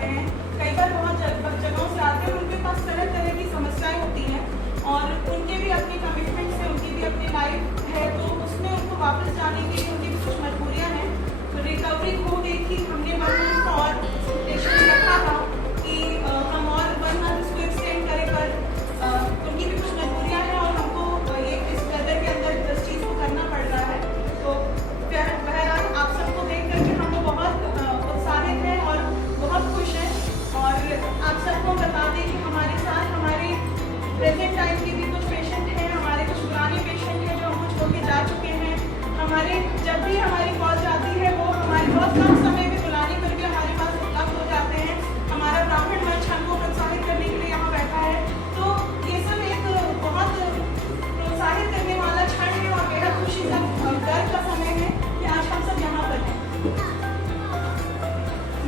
आते हैं, कई बार बहुत जगहों से आते हैं, उनके पास तरह तरह की समस्याएं होती हैं और उनके भी अपनी कमिटमेंट्स हैं, उनकी भी अपनी लाइफ है, तो उसमें उनको वापस जाने के लिए उनकी भी कुछ मजबूरियाँ हैं। तो रिकवरी हो गई थी, हमने 1 मंथ का और एक्सपेक्टेशन रखा था कि हम और 1 मंथ इसको एक्सटेंड करें, पर उनकी भी कुछ मजबूरियाँ हैं और हमको ये इस वेदर के अंदर इस चीज़ को करना पड़ रहा है। तो बहरहाल आप सबको देख करके हम लोग बहुत उत्साहित हैं और बहुत खुश हैं। और आप सबको बता दें कि हमारे साथ हमारे प्रेजेंट टाइम के भी कुछ पेशेंट हैं, हमारे कुछ पुराने पेशेंट हैं जो हमको छोड़ के जा चुके हैं। हमारे जब भी हमारी कॉल जाती है वो हमारे बहुत कम समय में बुलाने करके हमारे पास उपलब्ध हो जाते हैं। हमारा ब्राह्मण मंच हमको प्रोत्साहित करने के लिए यहाँ बैठा है। तो ये सब एक बहुत प्रोत्साहित करने वाला क्षण है और बेहद खुशी का गर्व का समय है कि आज हम सब यहाँ पर हैं।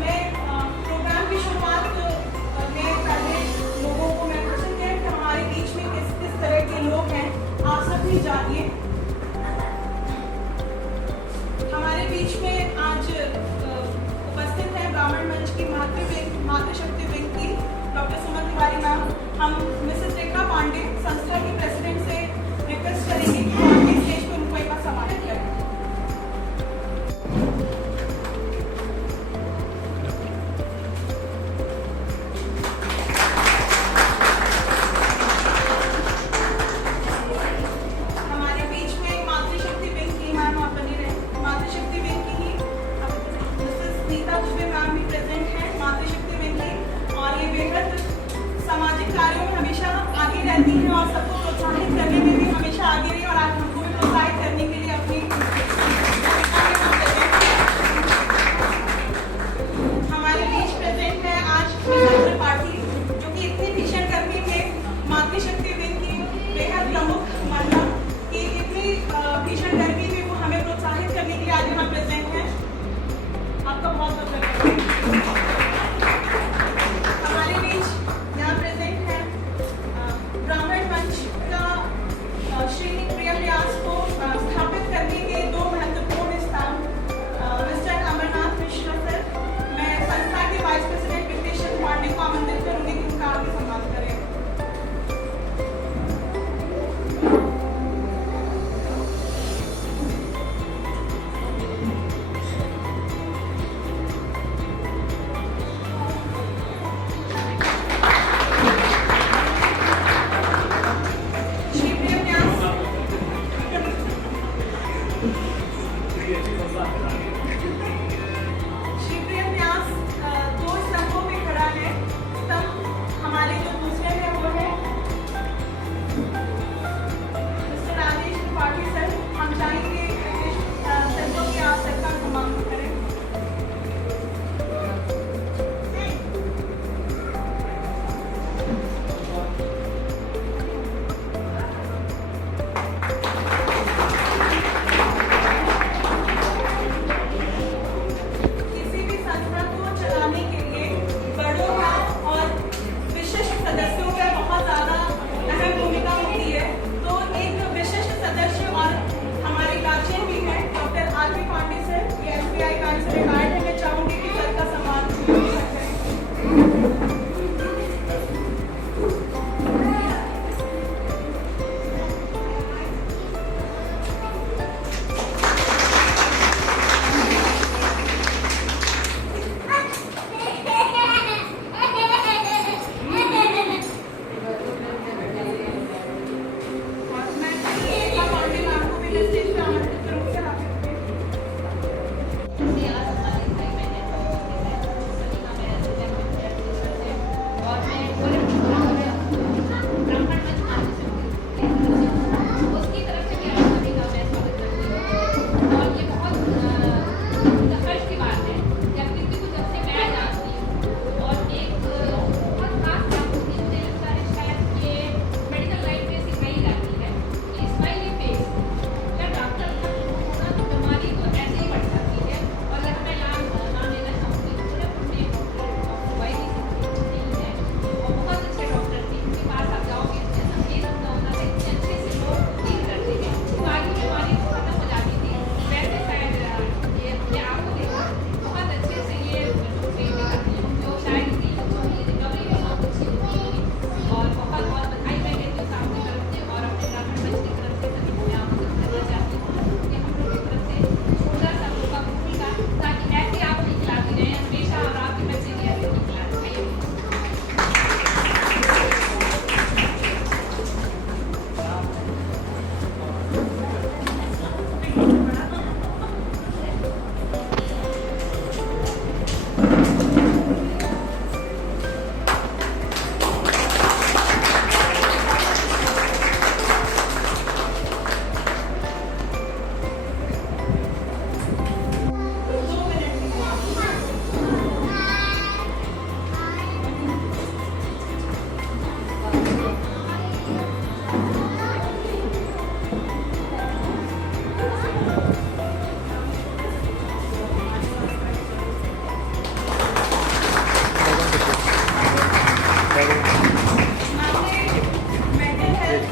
मैं प्रोग्राम की शुरुआत में पहले लोगों को मैं पूछती हूँ कि हमारे बीच में किस तरह के लोग हैं, आप सब भी जानिए। हमारे बीच में आज उपस्थित है ब्राह्मण मंच की मातृशक्ति विंग की डॉक्टर सुमन तिवारी मैम। हम मिसेस रेखा पांडे संस्था के प्रेसिडेंट से रिक्वेस्ट करेंगे कि आगे स्टेज पर उनको एक बार सम्मानित करें। हमारे बीच में मातृशक्ति विंग की मैम आप बनी रहे, मातृशक्ति विंग की ही मिसेस नीता दुबे मैम भी प्रेजेंट है मातृशक्ति विंग की, और ये बेहद सामाजिक कार्यों में हमेशा आगे रहती हैं और सबको प्रोत्साहित करने में भी हमेशा आगे रही और आज हमको भी प्रोत्साहित करने के लिए अपनी हमारे बीच प्रेजेंट है आज मित्र पाठी, जो कि इतनी भीषण गर्मी में मातृशक्ति विंग की बेहद प्रमुख महिला कि इतनी भीषण गर्मी में वो हमें प्रोत्साहित करने के लिए आज यहाँ प्रेजेंट है। आपका बहुत बहुत धन्यवाद। हमारे बीच यहाँ प्रेजेंट है ब्राह्मण मंच का श्री प्रिय प्रयास को स्थापित करने के 2 महत्वपूर्ण स्थान मिस्टर अमरनाथ मिश्रा सर। मैं संस्था के वाइस प्रेसिडेंट विक्टेश्वर पांडे को आमंत्रित करूंगी कि उनका आगे सम्मान करें।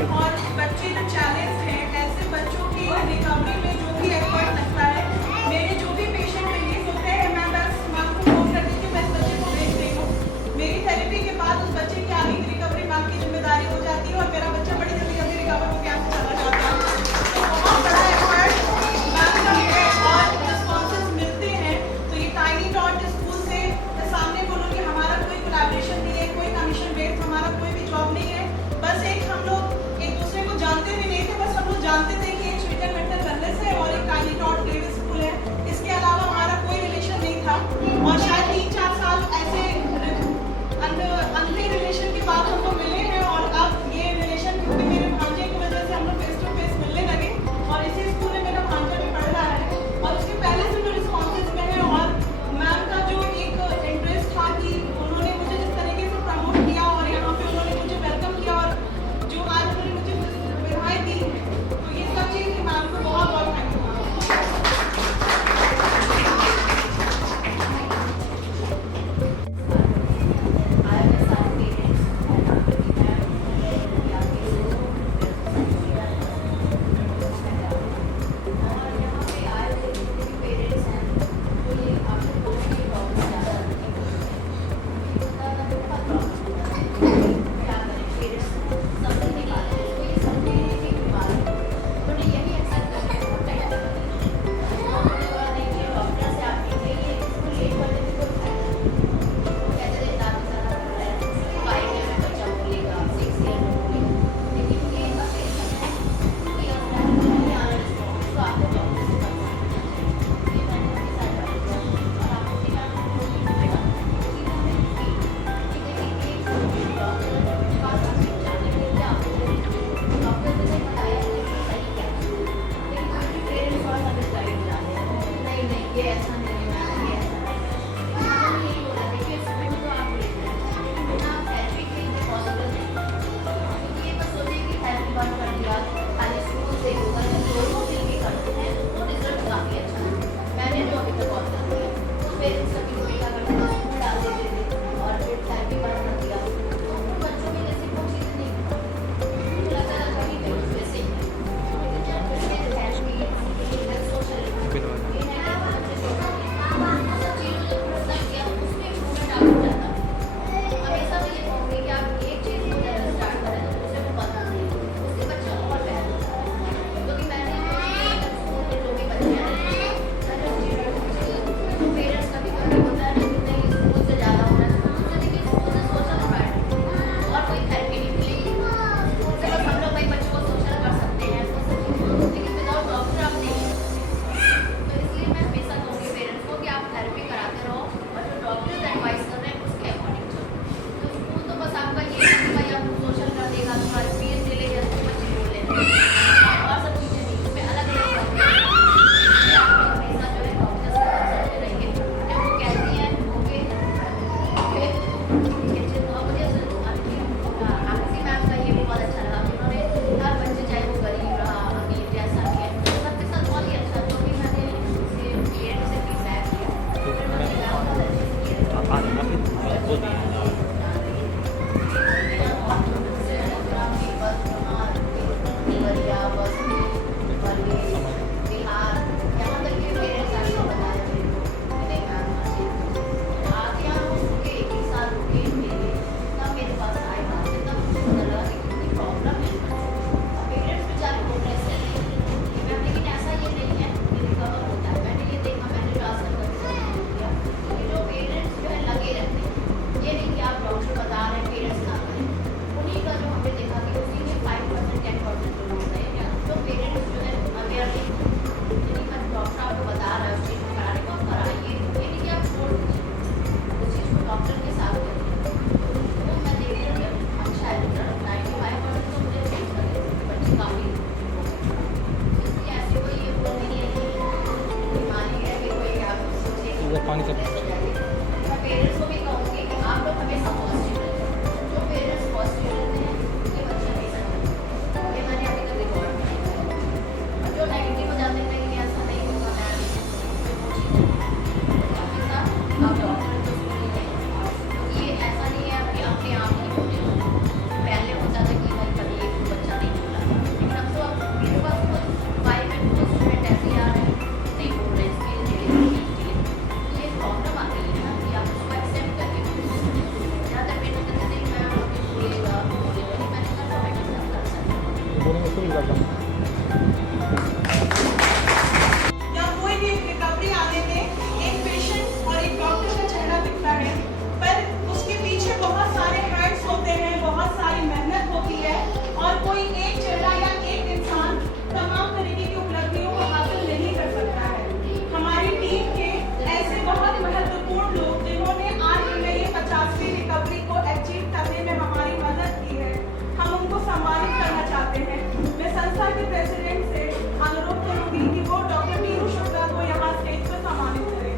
और बच्चे जो चैलेंज हैं, ऐसे बच्चों की रिकवरी में जो भी एफर्ट लगता है, मेरे जो भी पेशेंट रिलीज होते हैं, मैं बस मैम को फोन कर देती हूँ, मैं इस बच्चे को भेज रही हूँ। मेरी थेरेपी के बाद उस बच्चे की आगे की रिकवरी मैम की जिम्मेदारी हो जाती है और मेरा बच्चा बड़ी जल्दी जल्दी रिकवर होकर यहाँ से चला जाता है। तो बहुत बड़ा एफर्ट मैम का है और रिस्पॉन्सेज मिलते हैं। तो ये टाइनी डॉट स्कूल से मैं सामने बोलूँगी, हमारा कोई कोलैबोरेशन नहीं है, कोई कमीशन बेस्ड हमारा कोई भी जॉब नहीं है। बस एक हम लोग एक दूसरे को जानते भी नहीं थे, बस हम लोग जानते थे कि ये ट्विटर करने से और या कोई भी रिकवरी आने में एक पेशेंट और एक डॉक्टर का चेहरा दिखता है, पर उसके पीछे बहुत सारे हैंड्स होते हैं, बहुत सारी मेहनत होती है और कोई एक चेहरा या एक इंसान तमाम तरीके की उपलब्धियों को हासिल नहीं कर सकता है। हमारी टीम के ऐसे बहुत महत्वपूर्ण लोग जिन्होंने आज हमें ये 50वीं रिकवरी को अचीव करने में हमारी मदद की है, हम उनको सम्मानित करना चाहते हैं। मैं संस्था के प्रेसिडेंट से अनुरोध करूंगी कि वो डॉक्टर नीरू शुक्ला को यहाँ स्टेज पर सम्मानित करें।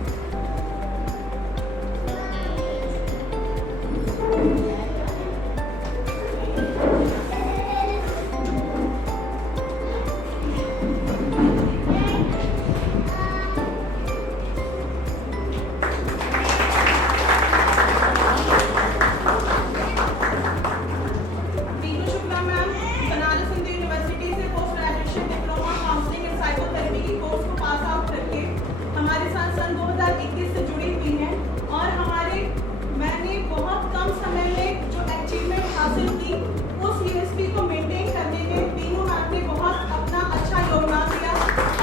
नीरू शुक्ला मैम बनारस हिंदू यूनिवर्सिटी से post graduation diploma counselling and psychotherapy की कोर्स को पास आउट करके हमारे साथ सन 2021 से जुड़ी हुई हैं और मैंने बहुत कम समय में जो अचीवमेंट हासिल की उस यूएसपी को मेंटेन करने में तीनों मैम ने बहुत अपना अच्छा योगदान दिया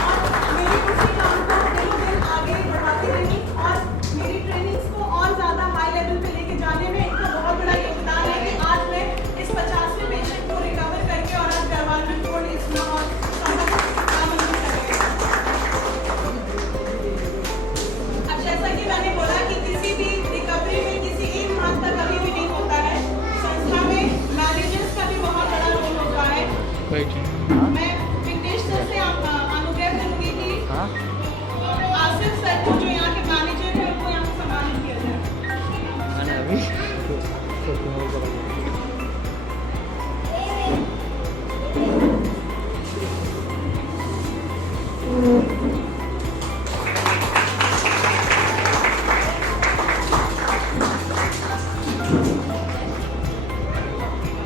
और मेरी उसी काम को दिनों दिन आगे बढ़ाती रही और मेरी ट्रेनिंग्स को और ज़्यादा हाई लेवल पे लेके जाने में इनका बहुत बड़ा योगदान है कि आज मैं इस 50वें पेशेंट को रिकवर करके और आज गवर्नमेंट बोर्ड इसमें और आमंत्रित करेंगे। अब जैसा कि मैंने बोला कि किसी भी रिकवरी में किसी एक हाथ तक कभी भी नहीं होता है, संस्था में मैनेजर्स का भी बहुत बड़ा रोल होता है। मैं विदेश से अनुग्रह करूंगी कि आसिफ सर को जो यहाँ के मैनेजर है उनको यहाँ सम्मानित किया जाए।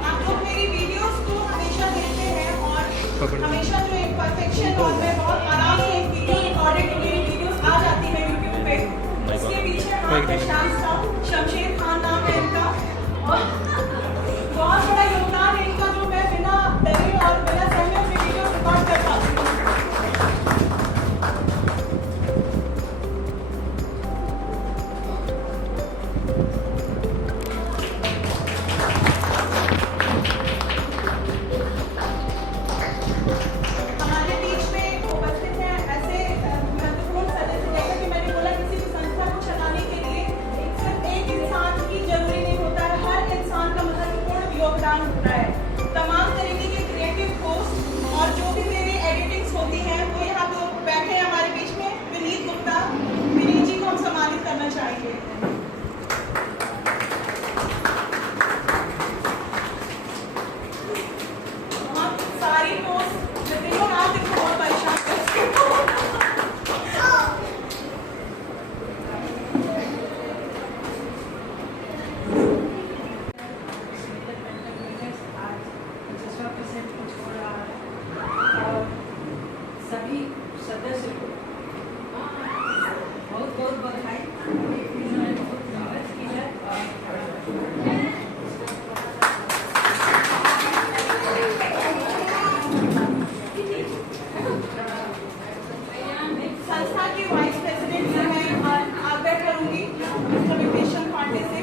आप लोग मेरी वीडियोस को हमेशा देखते हैं और हमेशा जो एक परफेक्शन और मैं बहुत आराम से एक वीडियो रिकॉर्डेड मेरी वीडियोस आ जाती है यूट्यूब पे। इसके पीछे हाथ शांत था, शमशेर खान नाम है इनका और बहुत बड़ा योगदान है इनका जो मैं बिना डरे और बिना सहमे अपनी वीडियो रिकॉर्ड कर पाती हूँ। हमारे बीच में उपस्थित हैं ऐसे महत्वपूर्ण सदस्य, जैसा कि मैंने बोला किसी भी संस्था को चलाने के लिए सिर्फ एक इंसान की जरूरी नहीं होता है, हर इंसान का महत्वपूर्ण योगदान होता है। तमाम तरीके के क्रिएटिव पोस्ट और जो भी मेरी एडिटिंग्स होती हैं वो यहाँ पे बैठे हैं हमारे बीच में। विनीत गुप्ता, विनीत जी को हम सम्मानित करना चाहेंगे। हम सारी पोस्ट जितनी रात इनको बहुत परेशान करते हैं। सभी सदस्य को बहुत बहुत बधाई। उन्होंने बहुत मेहनत की है संस्था के वाइस प्रेसिडेंट से मैं आग्रह करूंगी मिस्टर विभीषण पांडे से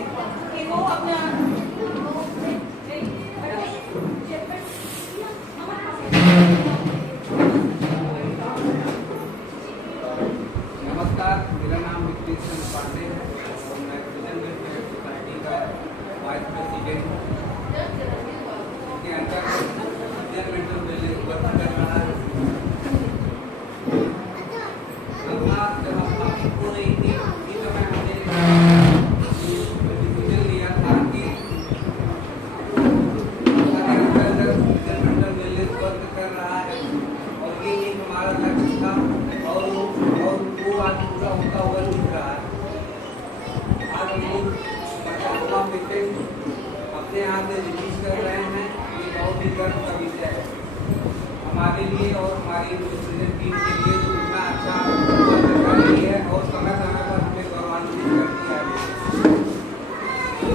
कि वो अपना नमस्कार, मेरा नाम विभीषण पांडे है और मैं विजन वेलफेयर सोसाइटी का वाइस प्रेसिडेंट हूँ। के अंतर्गत इंडियन मेंटल वेलनेस वर्क कर रहा है। संस्था जब स्थापित हो रही थी उसी समय हमने डिसीजन लिया था कि संस्था के अंतर्गत इंडियन मेंटल वेलनेस वर्क कर रहा है और ये एक हमारा लक्ष्य था और वो आज पूरा होता हुआ दिख रहा है। आज हम लोग 50वां पेशेंट अपने यहाँ से रिलीज कर रहे हैं। ये बहुत ही गर्व का विषय है हमारे लिए और हमारी प्रेसिडेंट टीम के लिए जो इतना अच्छा वर्क कर रही है और समय समय पर हमें गौरवान्वित करती है।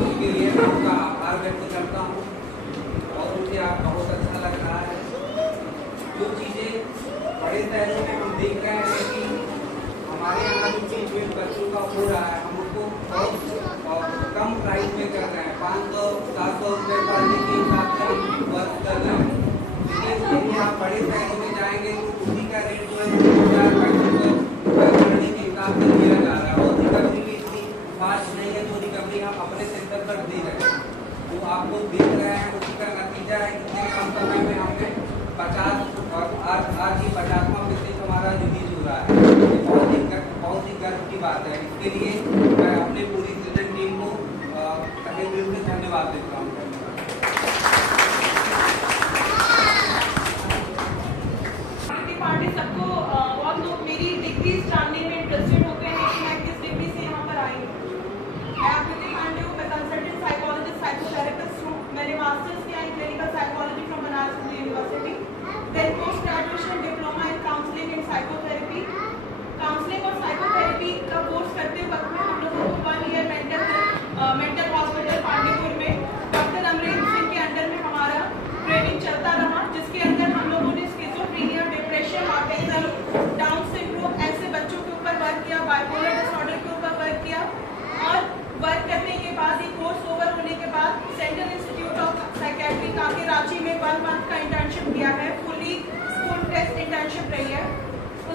इसके लिए मैं उनका आभार व्यक्त करता हूँ और मुझे आप बहुत अच्छा लग रहा है। बड़े शहरों में हम देख रहे हैं कि हमारे यहाँ जो ट्रीटमेंट बच्चों का हो रहा है, हम उसको बहुत कम प्राइस में कर रहे हैं, 500-700 रुपये पढ़ने के हिसाब से हम वर्क कर रहे हैं। लेकिन यदि आप बड़े शहरों में जाएंगे तो उसी का रेट जो है 2000 पढ़ने के हिसाब से दिया जा रहा है, और रिकवरी भी इतनी फास्ट नहीं है जो रिकवरी हम अपने सेंटर पर दे रहे हैं। तो आप लोग देख रहे हैं, उसी का नतीजा है कितने कम समय में हमने 50 और आज ही 50वां पेशेंट हमारा रिलीज हो रहा है। ये बहुत ही गर्व की बात है। इसके लिए मैं अपने पूरी स्टूडेंट टीम को तहे दिल से धन्यवाद देता हूँ। पार्टी सबको बहुत लोग मेरी डिग्रीज जानने में इंटरेस्टेड होते हैं कि मैं किस डिग्री से यहाँ पर आई हूँ। मैं आकृति पांडे हूँ, मैं कंसल्टेंट साइकोलॉजिस्ट साइकोथेरेपिस्ट हूँ। मैंने मास्टर्स किया in clinical psychology from Banaras Hindu university, then post graduation diploma in counselling and psychotherapy. Counselling और साइकोथेरेपी का कोर्स करते वक्त में हम लोगों को 1 ईयर मेंटल हॉस्पिटल पांडेपुर में डॉक्टर अमरेंद्र सिंह के अंडर में हमारा ट्रेनिंग चलता रहा, जिसके अंदर हम लोगों ने schizophrenia, depression, autism, down syndrome ऐसे बच्चों के ऊपर वर्क किया, बाइपोलर डिसऑर्डर के ऊपर वर्क किया। और वर्क करने के बाद ये कोर्स ओवर होने के बाद सेंट्रल इंस्टीट्यूट ऑफ साइकेट्री काके रांची में 1 मंथ का इंटर्नशिप किया है, फुली स्कूल टेस्ट इंटर्नशिप रही है।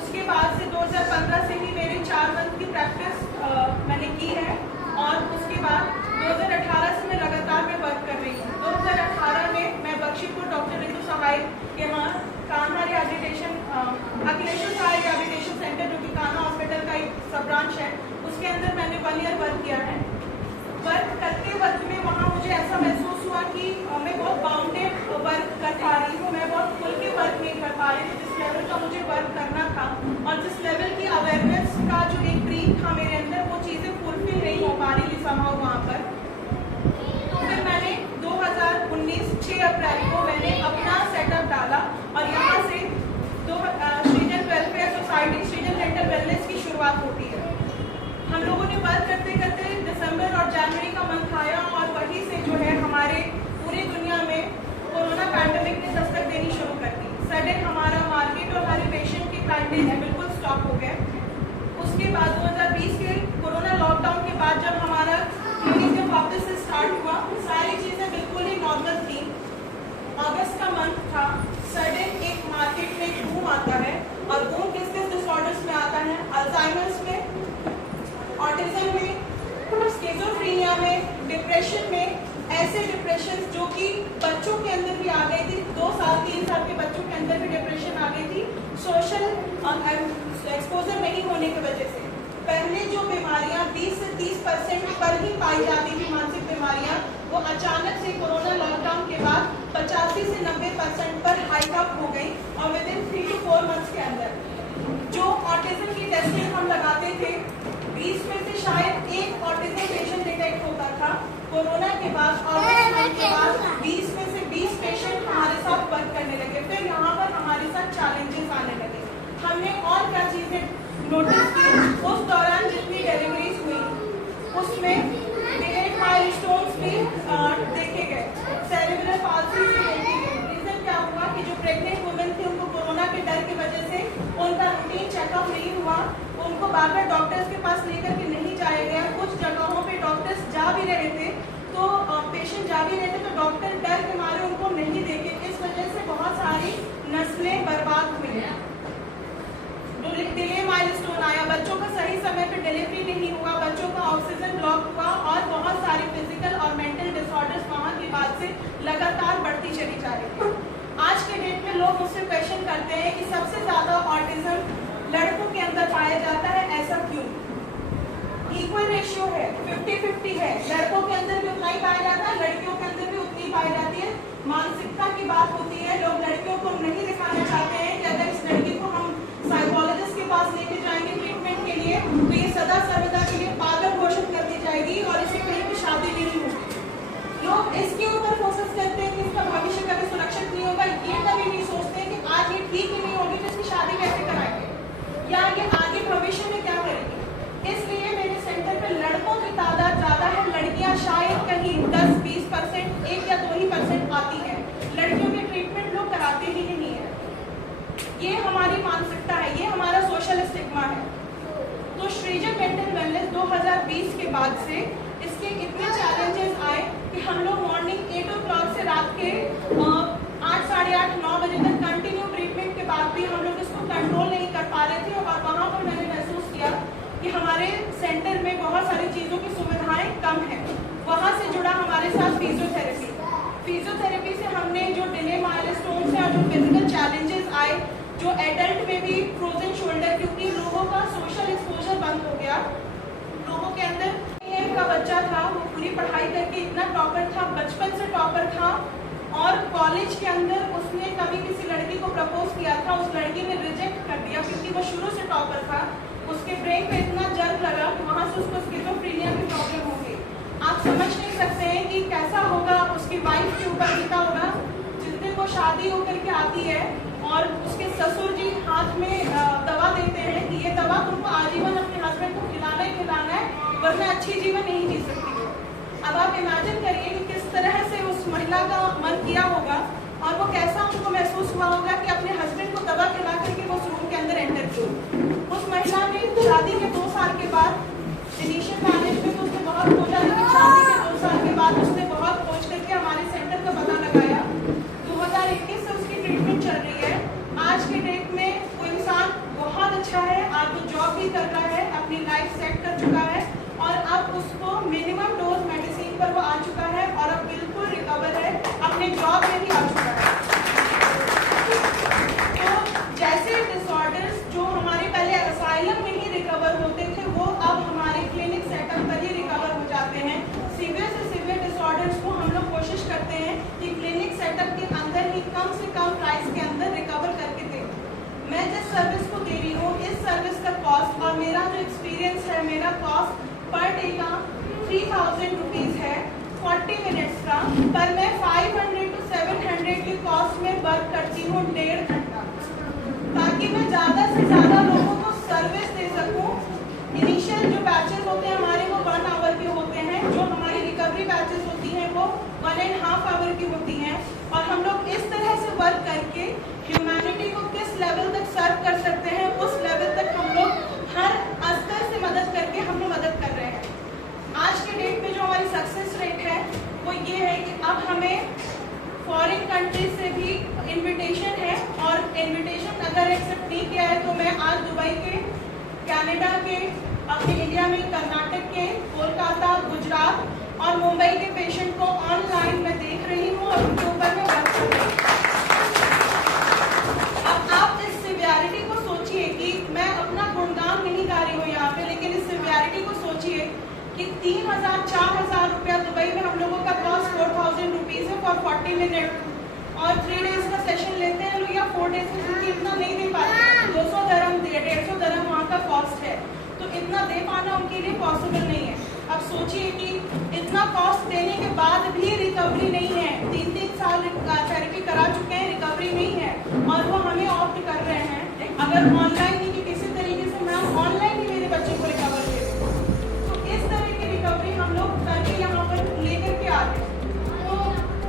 उसके बाद से 2015 से ही मेरी 4 मंथ की प्रैक्टिस मैंने की है, और उसके बाद 2018 से मैं लगातार में वर्क कर रही हूँ। 2018 में मैं बख्शीपुर डॉक्टर रितु सहाय के वहाँ कान्हा रिहैबिलिटेशन अखिलेश्वर सहाय रिहैबिलिटेशन सेंटर, जो कि कान्हा हॉस्पिटल का एक सब ब्रांच है, उसके अंदर मैंने 1 ईयर वर्क किया है। वर्क करते वक्त में वहाँ मुझे ऐसा महसूस हुआ कि मैं बहुत बाउंडेड वर्क कर पा रही हूँ, मैं बहुत खुल के वर्क नहीं कर पा रही हूँ। जिस लेवल का मुझे वर्क करना था और जिस लेवल की अवेयरनेस का जो एक ड्रीम था मेरे अंदर, वो चीज़ें फुलफिल नहीं हो पा रही थी समहाउ वहाँ पर। तो फिर मैंने 2019 6 अप्रैल को मैंने अपना सेटअप डाला, और यहाँ से सृजन वेलफेयर सोसाइटी, सृजन मेंटल वेलनेस की शुरुआत होती है। हम लोगों ने वर्क करते करते दिसंबर और जनवरी का मंथ आया, और वहीं से जो है हमारे पूरी दुनिया में कोरोना पैंडेमिक ने दस्तक देनी शुरू कर दी। सडन हमारा मार्केट और हमारे पेशेंट के क्लाइंटेज बिल्कुल स्टॉप हो गए। उसके बाद 2020 के कोरोना लॉकडाउन के बाद जब हमारा क्लिनिक जब वापस से स्टार्ट हुआ, सारी चीज़ें बिल्कुल ही नॉर्मल थी। अगस्त का मंथ था, सडन एक मार्केट में एक बूम आता है, और बूम किस किस डिसऑर्डर्स में आता है? अल्जाइमर्स में, ऑटिज्म में, स्किज़ोफ्रेनिया में, डिप्रेशन में। ऐसे डिप्रेशन जो कि बच्चों के अंदर भी आ गई थी, 2 साल 3 साल के बच्चों के अंदर भी डिप्रेशन आ गई थी, सोशल एक्सपोजर नहीं होने की वजह से। पहले जो बीमारियां 20 से 30% पर ही पाई जाती थी, मानसिक बीमारियां, वो अचानक से कोरोना लॉकडाउन के बाद 85 से 90% पर हाइक अप हो गई, और विद इन 3 to 4 मंथ्स के अंदर जो ऑटिज्म की टेस्टिंग हम लगाते थे, 20 में से शायद 1 ऑटिज्म पेशेंट डिटेक्ट होता था। कोरोना के बाद अगस्त मंथ के बाद 20 में से 20 पेशेंट हमारे साथ वर्क करने लगे। फिर यहाँ पर हमारे साथ चैलेंजेस आने लगे। हमने और क्या चीज़ें नोटिस की, उस दौरान जितनी डिलीवरीज हुई उसमें डिलेड माइलस्टोन्स भी देखे गए, सेरेब्रल पाल्सी भी देखी गई। रीज़न क्या हुआ कि जो प्रेग्नेंट वुमेन थी, उनको कोरोना के डर की वजह से उनका रूटीन चेकअप नहीं हुआ, उनको बार-बार डॉक्टर्स के पास लेकर के नहीं जाया गया। कुछ जगहों पे डॉक्टर्स जा भी रहे थे, तो पेशेंट जा भी रहे थे, तो डॉक्टर डर के मारे उनको नहीं देखे। इस वजह से बहुत सारी नस्लें बर्बाद हुई। डिले माइलस्टोन आया, बच्चों का सही समय पे डिलीवरी नहीं हुआ, बच्चों का ऑक्सीजन ब्लॉक हुआ, और बहुत सारी फिजिकल और मेंटल डिसऑर्डर्स वहाँ के बाद से लगातार बढ़ती चली जा रही है। आज के डेट में लोग मुझसे क्वेश्चन करते हैं कि सबसे ज़्यादा ऑटिज्म लड़कों के अंदर पाया जाता है, ऐसा क्यों? इक्वल रेशियो है, 50-50 है, लड़कों के अंदर भी उतना ही पाया जाता है, लड़कियों के अंदर भी उतनी पाई जाती है। मानसिकता की बात होती है, लोग लड़कियों को नहीं दिखाना चाहते हैं कि अगर इस लड़की को हम साइकोलॉजिस्ट के पास लेके जाएंगे ट्रीटमेंट के लिए, तो ये सदा सर्वदा के लिए पागल घोषित कर दी जाएगी, और इसे कहीं भी शादी भी नहीं होगी। लोग इसके ऊपर फोकस करते हैं कि इसका भविष्य कभी सुरक्षित नहीं होगा, ये कभी नहीं सोचते कि आज ये ठीक ही नहीं होगी तो इसकी शादी कैसे कराएंगे, या ये आगे भविष्य में क्या करेंगे। इसलिए मेरे सेंटर पे लड़कों की तादाद ज़्यादा है, लड़कियां शायद कहीं 10-20%, 1 या 2 ही % आती हैं। लड़कियों के ट्रीटमेंट लोग कराते ही नहीं है। ये हमारी मानसिकता सृजन मेंटल वेलनेस 2020 के बाद से इसके इतने चैलेंजेस आए कि हम लोग मॉर्निंग 8 o'clock से रात के 8, साढ़े 8, 9 बजे तक कंटिन्यू ट्रीटमेंट के बाद भी हम लोग इसको कंट्रोल नहीं कर पा रहे थे। और वहाँ पर मैंने महसूस किया कि हमारे सेंटर में बहुत सारी चीज़ों की सुविधाएं कम है। वहाँ से जुड़ा हमारे साथ फिजियोथेरेपी से हमने जो डिले माइलस्टोन्स हैं और जो फिजिकल चैलेंजेस आए, जो एडल्ट में भी फ्रोजन शोल्डर, क्योंकि लोगों का सोशल एक्सपोजर बंद हो गया। लोगों के अंदर का बच्चा था, वो पूरी पढ़ाई करके इतना टॉपर था, बचपन से टॉपर था, और कॉलेज के अंदर उसने कभी किसी लड़की को प्रपोज किया था, उस लड़की ने रिजेक्ट कर दिया क्योंकि वो शुरू से टॉपर था। उसके ब्रेन पे इतना जर्क लगा कि वहाँ से उसको स्किज़ोफ्रेनिया की प्रॉब्लम हो गई। आप समझ नहीं सकते हैं कि कैसा होगा उसकी वाइफ के ऊपर बीता होगा, जिस दिन वो शादी होकर के आती है और उसके ससुर जी हाथ में दवा देते हैं कि ये दवा तुमको आजीवन अपने हस्बैंड को खिलाना है, वरना अच्छी जीवन नहीं जी सकती हो। अब आप इमेजिन करिए कि किस तरह से उस महिला का मन किया होगा और वो कैसा उनको महसूस हुआ होगा कि अपने हस्बैंड को दवा खिला करके वो उस रूम के अंदर एंटर किया। उस महिला ने शादी के 2 साल के बाद इनिशियल मैरिज में तो उसने बहुत खोजा, लेकिन शादी के 2 साल के बाद उसने बहुत खोज करके हमारे सेंटर का पता लगाया। 2021 से उसकी ट्रीटमेंट चल रही है। आज के डेट में वो इंसान बहुत अच्छा है, आज वो जॉब भी कर रहा है, अपनी लाइफ सेट कर चुका है और अब उसको मिनिमम डोज मेडिसिन पर वो आ चुका है और अब बिल्कुल रिकवर है, अपने जॉब में भी आ चुका है। तो जैसे डिसऑर्डर्स जो हमारे पहले असाइलम में ही रिकवर होते थे, वो अब हमारे क्लिनिक सेटअप पर ही रिकवर हो जाते हैं। सीवियर से सीवियर डिसऑर्डर्स को हम लोग कोशिश करते हैं कि क्लिनिक सेटअप के अंदर ही कम से कम प्राइस के अंदर रिकवर करके दें। मैं जिस सर्विस को दे रही हूँ, इस सर्विस का कॉस्ट और मेरा जो एक्सपीरियंस है, मेरा कॉस्ट पर डे का 3000 रुपीज़ है 40 मिनट्स का, पर मैं 500 to 700 की कॉस्ट में वर्क करती हूँ 1.5 घंटा, ताकि मैं ज़्यादा से ज़्यादा लोगों को सर्विस दे सकूँ। इनिशियल जो बैचेस होते हैं हमारे वो 1 आवर के होते हैं, जो हमारी रिकवरी बैचेस होती हैं वो 1.5 आवर की होती हैं, और हम लोग इस तरह से वर्क करके ह्यूमैनिटी को किस लेवल तक सर्व कर सकते हैं, उस लेवल तक हम लोग हर स्तर से मदद करके हम लोग मदद कर रहे हैं। आज के डेट में जो हमारी सक्सेस रेट है वो ये है कि अब हमें फॉरेन कंट्रीज से भी इनविटेशन है, और इनविटेशन अगर एक्सेप्ट नहीं किया है तो मैं आज दुबई के, कनाडा के, अपने इंडिया में कर्नाटक के, कोलकाता, गुजरात और मुंबई के पेशेंट को ऑनलाइन मैं देख रही हूँ और उनके ऊपर मैं वर्क कर रही हूँ। अब आप इस सिवियरिटी को सोचिए कि मैं अपना गुणगान नहीं गा रही हूँ यहाँ पे, लेकिन इस सिवियरिटी को सोचिए कि 3000, 4000 रुपया दुबई में हम लोगों का कॉस्ट 4000 रुपीज़ है फॉर 40 मिनट, और 3 डेज का सेशन लेते हैं लोग या 4 डेज का, क्योंकि इतना नहीं दे पाते, 200 दरम 150 दरम वहाँ का कॉस्ट है, तो इतना दे पाना उनके लिए पॉसिबल नहीं है। अब सोचिए कि इतना कॉस्ट देने के बाद भी रिकवरी नहीं है, 3-3 साल थेरेपी करा चुके हैं, रिकवरी नहीं है, और वो हमें ऑप्ट कर रहे हैं अगर ऑनलाइन नहीं कि किसी तरीके से मैं ऑनलाइन ही मेरे बच्चे को रिकवर दे दूँ। तो इस तरह की रिकवरी हम लोग करके यहाँ पर लेकर के आ रहे हैं। तो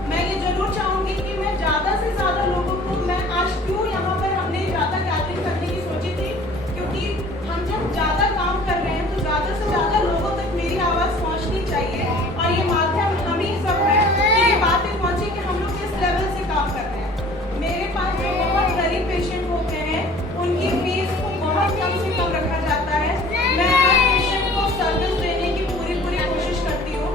मैं ये जरूर चाहूँगी कि मैं ज़्यादा से ज़्यादा लोगों को, मैं आज क्यों यहाँ पर हमने ज़्यादा गैदरिंग करने की सोची थी, क्योंकि हम जब ज़्यादा काम कर रहे हैं तो ज़्यादा से ज़्यादा लोगों तक मेरी आवाज़ पहुँचनी चाहिए, और ये माध्यम हम ही सब है कि ये बातें पहुँचे कि हम लोग किस लेवल से काम कर रहे हैं। मेरे पास जो बहुत गरीब पेशेंट होते हैं उनकी फीस को बहुत कम से कम रखा जाता है। मैं हर पेशेंट को सर्विस देने की पूरी कोशिश करती हूँ।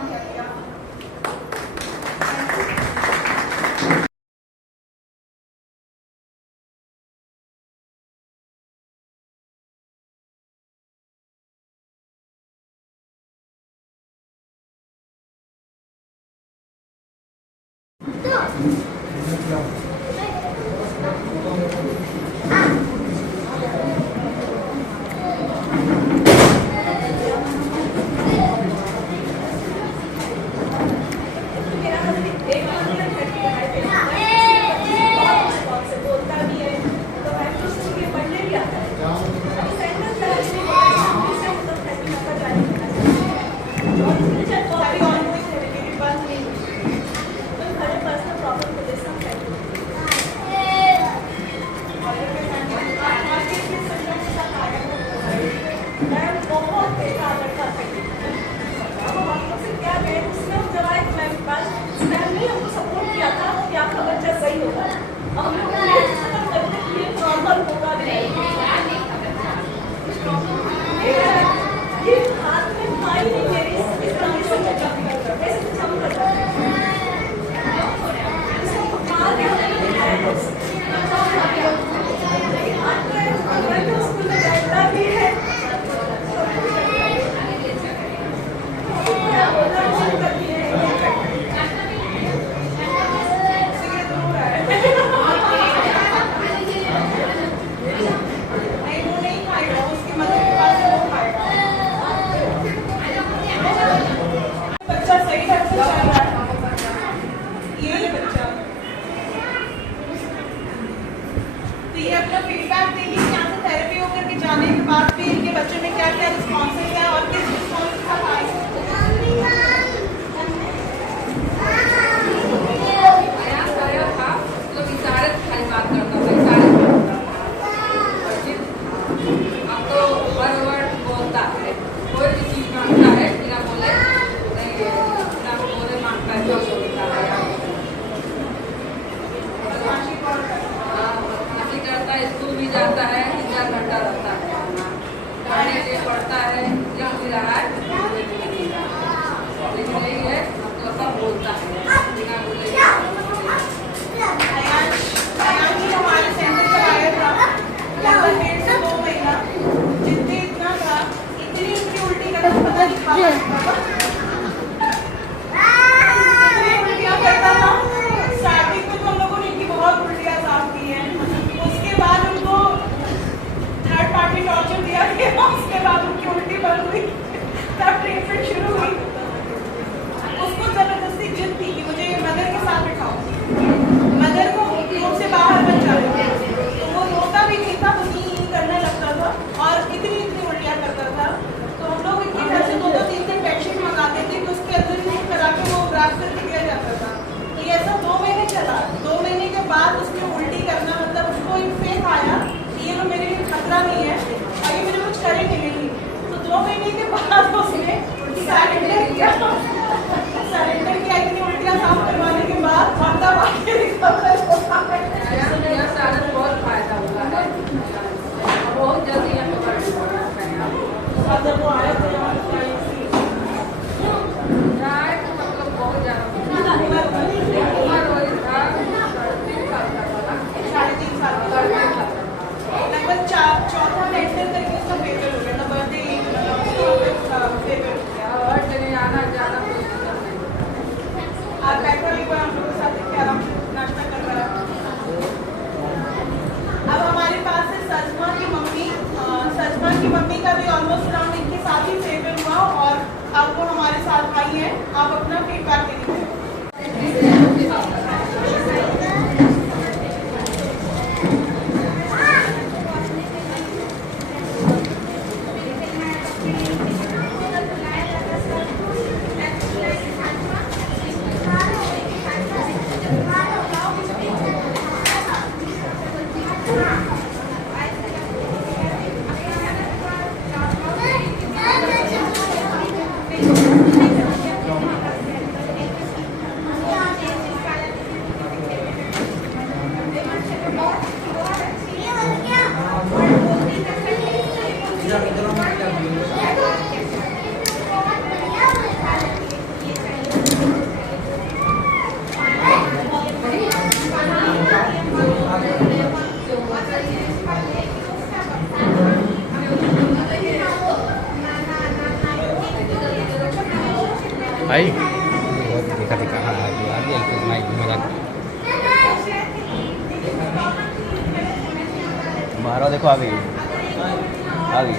काम कर लिया। मेरा हस्बैंड एक महीना घर पे है, बहुत से बोलता भी है, तो मैं तो स्कूल के पढ़ने भी आता है। अभी सेंटर चलाने में इससे मतलब फैमिली का जाने करना चाहिए और इसमें चल सारी ऑनलाइन है, लेकिन बंद नहीं हुई। तो हर पर्सनल प्रॉब्लम को जैसा फैमिली नहीं मजाक मारा देखो आ गई आ गई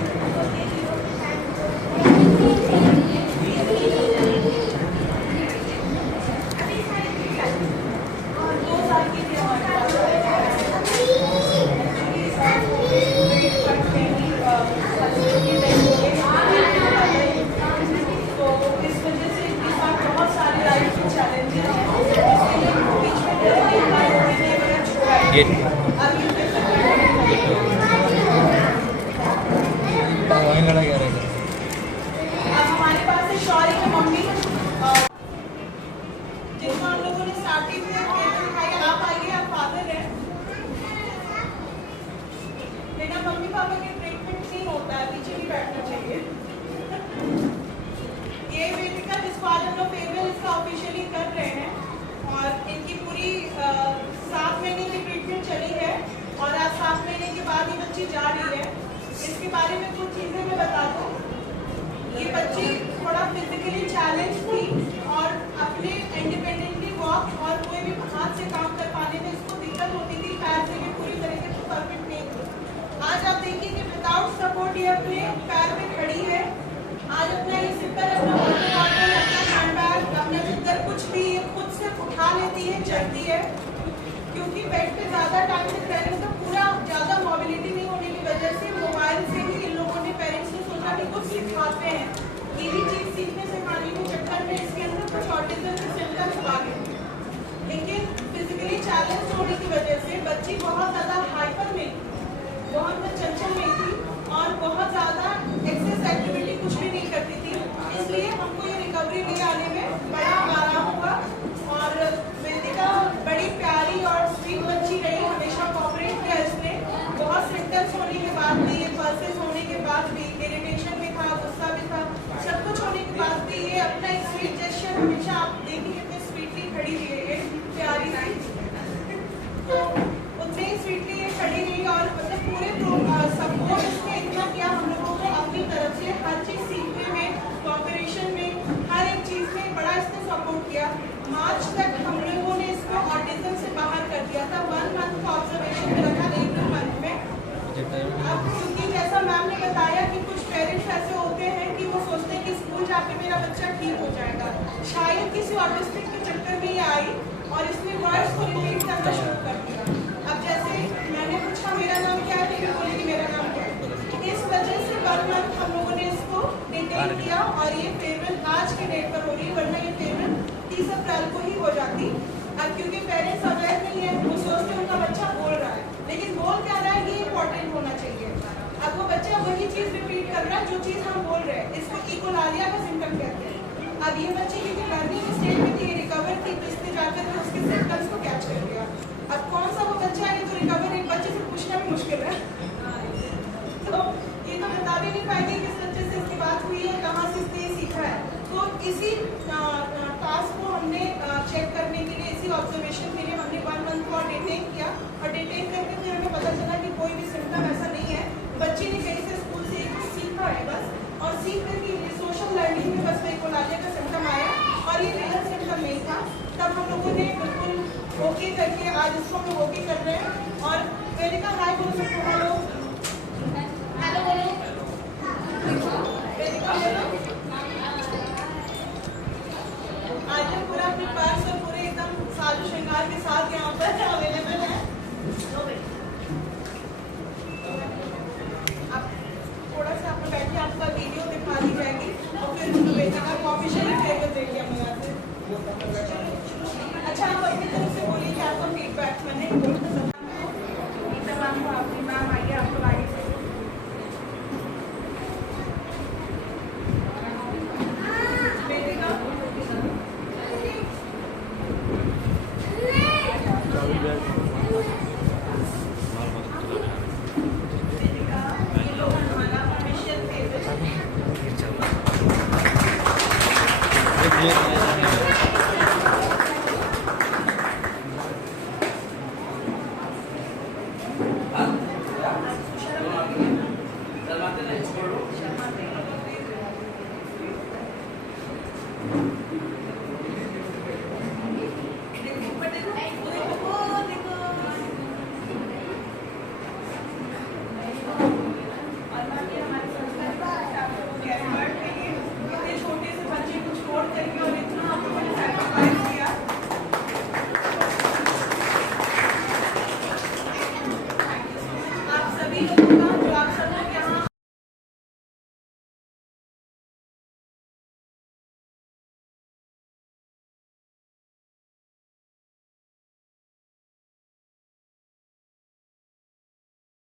ये लड़ा क्या रहेगा हमारे पास है शौर्य की मम्मी जिसको हम लोगों ने स्टार्टिंग में दिखाया। आप आइए, आप फादर हैं। बेटा मम्मी पापा के ट्रीटमेंट नहीं होता है, पीछे भी बैठना चाहिए। ये वेदिका जिसको आज हम लोग फेयरवेल इसका ऑफिशियली कर रहे हैं और इनकी पूरी 7 महीने की ट्रीटमेंट चली है और आज 7 महीने के बाद ये बच्ची जा रही है। इसके बारे में कुछ चीज़ें मैं बता दूँ। ये बच्ची थोड़ा फिजिकली चैलेंज थी और अपने इंडिपेंडेंटली वॉक और कोई भी हाथ से काम कर पाने में इसको दिक्कत होती थी। पैर से भी पूरी तरीके से परफेक्ट नहीं थी। आज आप देखिए कि विदाउट सपोर्ट ये अपने पैर पे खड़ी है। आज अपना ये सिपर, अपना बॉटल, अपना हैंडबैग, अपना जिधर कुछ भी ये खुद से उठा लेती है, चलती है। क्योंकि बेड पे ज़्यादा टाइम तक रहने से पूरा ज़्यादा मोबिलिटी नहीं होने की वजह से मोबाइल से ही इन लोगों ने पेरेंट्स ने सोचा कि कुछ सिखाते हैं। यही चीज़ सीखने सिखाने के चक्कर में इसके अंदर कुछ ऑटिज्म के सिम्टम्स आ गए। लेकिन फिजिकली चैलेंज होने की वजह से बच्ची बहुत ज़्यादा हाइपर नहीं थी, बहुत चंचल नहीं थी और बहुत ज़्यादा एक्सेस एक्टिविटी कुछ भी नहीं करती थी। इसलिए हमको ये रिकवरी ले आने में बड़ा आराम हुआ और वेदिका बड़ी प्यारी और स्वीट बच्ची रही, हमेशा कोऑपरेट किया इसने। बहुत सिम्टम्स होने के बाद भी, पल्सेस होने के बाद भी, इरिटेशन भी था, गुस्सा भी था, सब कुछ होने के बाद भी ये अपना एक स्वीट जेस्चर हमेशा आप देखिए कितने स्वीटली खड़ी हुई है, प्यारी सी। तो उतने ही स्वीटली ये खड़ी रही और मतलब पूरे सपोर्ट इसने इतना किया हम लोगों को अपनी तरफ से, हर चीज़ सीखने में, कोऑपरेशन में, हर एक चीज़ में बड़ा इसने सपोर्ट किया। मार्च तक हम लोगों ने इसको ऑटिज्म से बाहर कर दिया था। 1 मंथ का ऑब्जर्वेशन में रखा, 1 मंथ में। अब क्योंकि जैसा मैम ने बताया कि कुछ पेरेंट्स ऐसे होते हैं कि वो सोचते हैं कि स्कूल जाके मेरा बच्चा ठीक हो जाएगा। शायद किसी ऑटिस्टिक के चक्कर में ये आई और इसने वर्ड्स को रिपीट करना शुरू कर दिया। अब जैसे मैंने पूछा मेरा नाम क्या है, तो बोले कि मेरा नाम क्या है। इस वजह से 1 मंथ हम लोगों ने इसको डिटेन किया और ये फेयरवेल आज के डेट पर हो रही है, वरना ये फेयरवेल 30 अप्रैल को ही हो जाती। अब क्योंकि पेरेंट्स अवेयर नहीं है, वो सोचते उनका बच्चा बोल रहा है, लेकिन बोल क्या रहा है ये इम्पोर्टेंट होना चाहिए। अब वो बच्चा वही चीज़ रिपीट कर रहा है जो चीज़ हम बोल रहे हैं। इसको इकोलालिया का सिम्टम कहते हैं। अब ये बच्चे क्योंकि लर्निंग स्टेज में थी, रिकवर थी, तो इसने जाकर उसके सिम्टम्स को कैच कर लिया। अब कौन सा वो बच्चा है जो रिकवर, एक बच्चे से पूछना भी मुश्किल है। तो ये तो बता भी नहीं पाएंगे किस बच्चे से इसकी बात हुई है, कहाँ से इसने सीखा है। तो इसी टास्क को हमने चेक करने के लिए, इसी ऑब्जर्वेशन के लिए हमने 1 मंथ को डिटेन किया और डिटेन करके फिर हमें पता चला कि कोई भी सिम्टम ऐसा नहीं है। बच्चे ने कहीं से स्कूल से कुछ सीखा है बस, और सीख करके सोशल लर्निंग में बस इकोलालिया का सिम्टम आया और ये रियल सिम्टम नहीं था। तब हम लोगों ने बिल्कुल ओके करके आज इसको हम लोग ओके कर रहे हैं। और वेदिका हाय बोलो सबको, हेलो हेलो बोलो, वेदिका बोलो। आज हम पूरा अपने पर्स और पूरे एकदम साजो श्रृंगार के साथ यहाँ पर अवेलेबल है। आप थोड़ा सा आपको बैठिए, आपका वीडियो दिखा दी जाएगी और फिर वेदिका को ऑफिशियली फेयरवेल देंगे हम यहाँ से। अच्छा, आप अपनी तरफ से बोलिए क्या आपका फीडबैक। मैंने मैम को आपकी मैम आइए, आपको गाड़ी से लोगों का